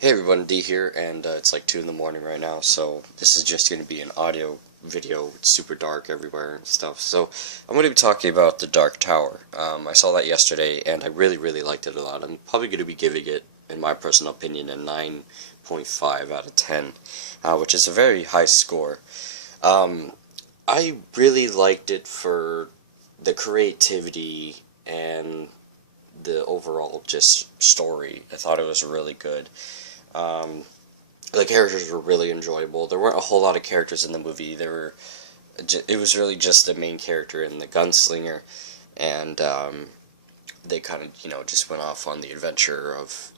Hey everyone, D here, and it's like 2 in the morning right now, so this is just going to be an audio video. It's super dark everywhere and stuff. So I'm going to be talking about The Dark Tower. I saw that yesterday, and I really liked it a lot. I'm probably going to be giving it, in my personal opinion, a 9.5 out of 10, which is a very high score. I really liked it for the creativity and the overall just story. I thought it was really good. Um, the characters were really enjoyable. There weren't a whole lot of characters in the movie. It was really just the main character and the gunslinger, and they kind of, just went off on the adventure of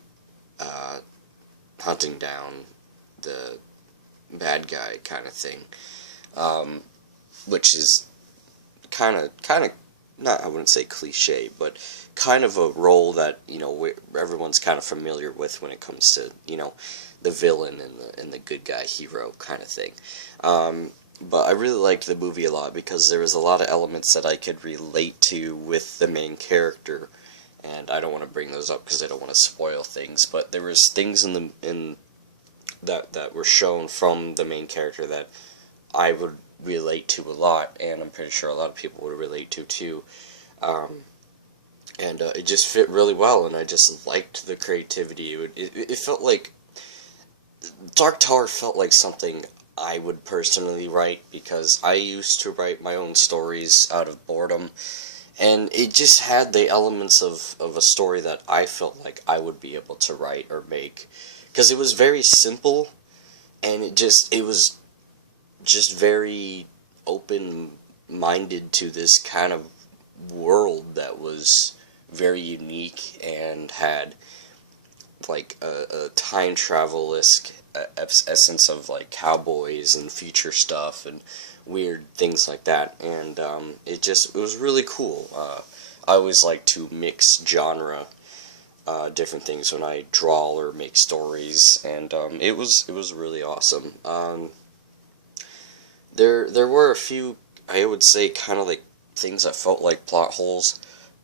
uh, hunting down the bad guy kind of thing, um, which is kind of not, I wouldn't say cliche, but kind of a role that everyone's kind of familiar with when it comes to the villain and the good guy hero kind of thing. But I really liked the movie a lot because there was a lot of elements that I could relate to with the main character, and I don't want to bring those up because I don't want to spoil things. But there was things in that were shown from the main character that I would relate to a lot, and I'm pretty sure a lot of people would relate to too. Um, and it just fit really well, and I just liked the creativity. It felt like Dark Tower felt like something I would personally write because I used to write my own stories out of boredom, and it just had the elements of a story that I felt like I would be able to write or make because it was very simple, and it was just very open-minded to this kind of world that was very unique and had like a time travel-esque essence of like cowboys and future stuff and weird things like that, and it was really cool. I always like to mix genre, different things when I draw or make stories, and it was really awesome. There were a few, I would say, kind of like things that felt like plot holes,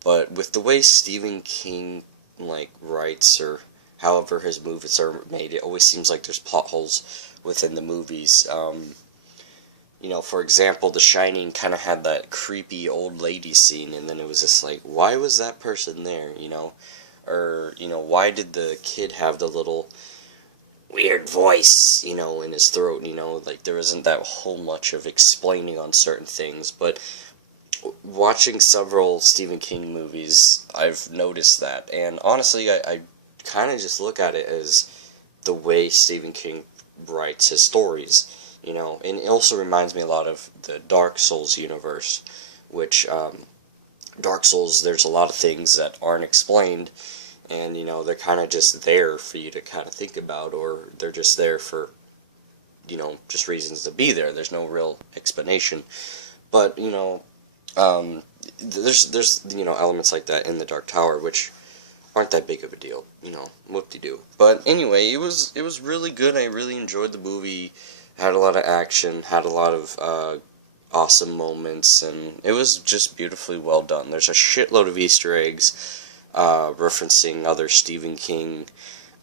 but with the way Stephen King like writes or however his movies are made, it always seems like there's plot holes within the movies. For example, The Shining kind of had that creepy old lady scene, and then it was just like, why was that person there, Or, why did the kid have the little weird voice, in his throat, like there isn't that whole much of explaining on certain things, but watching several Stephen King movies, I've noticed that, and honestly, I kind of just look at it as the way Stephen King writes his stories, and it also reminds me a lot of the Dark Souls universe, which, Dark Souls, there's a lot of things that aren't explained, and they're kind of just there for you to kind of think about, or they're just there for just reasons to be there. There's no real explanation, but there's elements like that in the Dark Tower which aren't that big of a deal, whoop-de-doo. But anyway, it was really good. I really enjoyed the movie. Had a lot of action, had a lot of awesome moments, and it was just beautifully well done. There's a shitload of Easter eggs referencing other Stephen King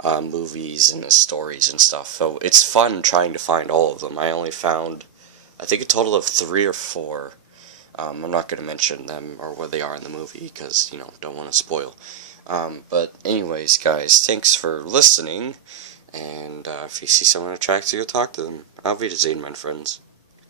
movies and stories and stuff. So it's fun trying to find all of them. I only found, I think, a total of 3 or 4. I'm not going to mention them or what they are in the movie because, don't want to spoil. But anyways, guys, thanks for listening. And if you see someone attracts you, talk to them. Auf Wiedersehen, my friends.